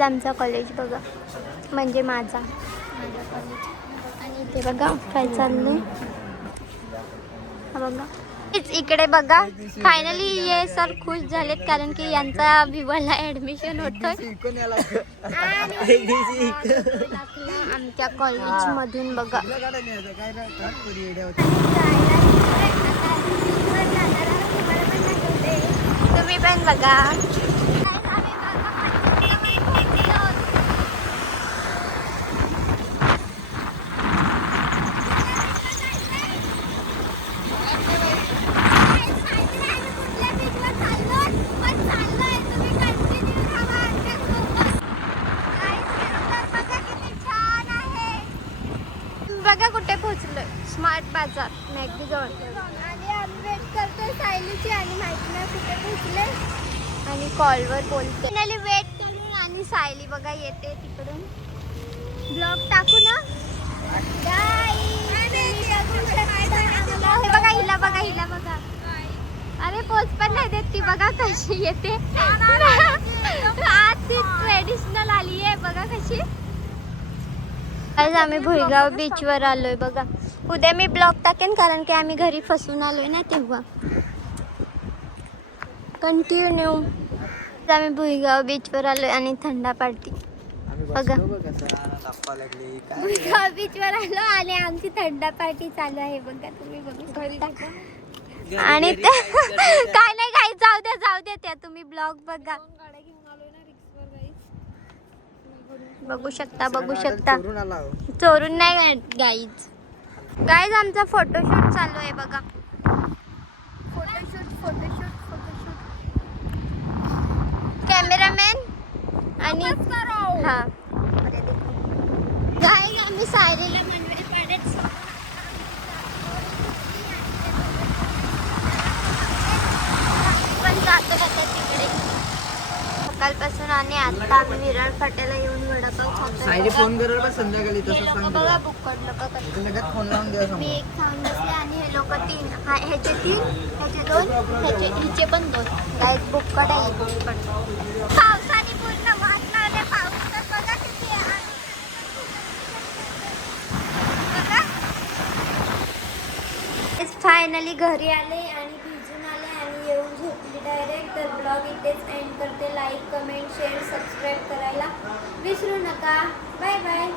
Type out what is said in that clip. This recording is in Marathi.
गाईज आमचा कॉलेज बघा, म्हणजे माझा कॉलेज. आणि इथे बघा काय चाललंय, बघा इकडे बघा. फायनली हे सर खुश झालेत कारण की यांचा विवाहला ऍडमिशन होतोय. आमच्या कॉलेज मधून बघा. तुम्ही पण बघा. बघा कुठे पोहोचलोय, स्मार्ट बाजार मॅगडी जवळ. आणि आम्ही वेट करतोय सायलीची आणि माहिती नाही कुठे पोहोचले. आणि कॉलवर बोलते. फायनली वेट करून आणि सायली बघा येते तिकडून. ब्लॉग टाकू ना. हे बघा हिला बघा, हिला बघा. अरे पोच पण नाही देत ती, बघा कशी येते. आज ती ट्रेडिशनल आली आहे बघा कशी. आज आम्ही भुईगाव बीच वर आलोय बघा. उद्या मी ब्लॉग टाकेन कारण की आम्ही घरी फसून आलोय ना तेव्हा. कंटिन्यू. आम्ही भुईगाव बीच वर आलोय आणि थंडा पार्टी बघा. भुईगाव बीच वर आलो आणि आमची थंडा पार्टी चालू आहे बघा. तुम्ही बघू घरी टाका. आणि काय नाही काही जाऊ द्या त्या. तुम्ही ब्लॉग बघा. बघू शकता चोरून नाही गाईज. गाईज आमचा फोटोशूट चालू आहे बघा. फोटोशूट कॅमेरामॅन आणि हा गाईज आम्ही सायलीला मनवे पाड्यात पण जातो आता तिकडे सकाळपासून. आणि आता आम्ही विरार फाट्याला येऊन वडापाव खातो. सायली फोन करत बस संध्याकाळी तसं सांग. बघा बुक करलं का लगेच फोन लावून द्या. मी एक खाऊन बसले आणि हे लोक 3. ह्याचे 3, ह्याचे 2, हिचे पण 2. लाईक बुक कडा येते पण पावसाने पूर्ण वाट लावले. पाऊस तर बघा किती आहे. बघा फायनली घरी आले आणि भिजून आले आणि येऊन झोपली डायरेक्ट. तर ब्लॉग इथेच एंड करते. लाईक कमेंट शेअर सबस्क्राईब करायला विसरू नका. Bye bye.